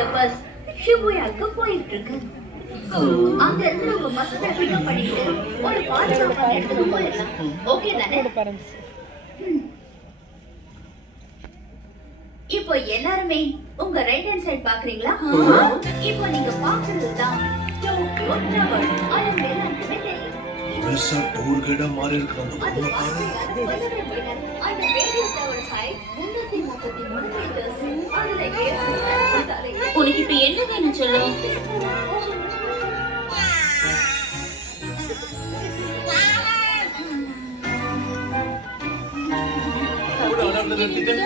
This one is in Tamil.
இந்த பஸ் ஷிபுயாக்கு போயிட்டு இருக்கு. அங்க இருந்து உங்க பசங்க பிக்கப் பண்ணிட்டு ஒரு பாதுகாப்பான இடத்துக்கு போயிடலாம். ஓகே தானே? இப்போ எல்லாருமே உங்க ரைட் ஹேண்ட் சைடு பாக்குறீங்களா? இப்போ நீங்க பாக்குறதுதான் டோக்கியோ டவர். அது எல்லாருக்குமே தெரியும். பெருசா டூர் கைடா மாறி இருக்கு அந்த அது பொண்ணு பாரு. அந்த ரேடியோ டவர் ஹைட் 333 மீட்டர்ஸ். அதுல ஏறி உனக்கு இப்ப என்ன வேணும் சொல்லு. கூட அடர்ந்து நிறுத்திட்டு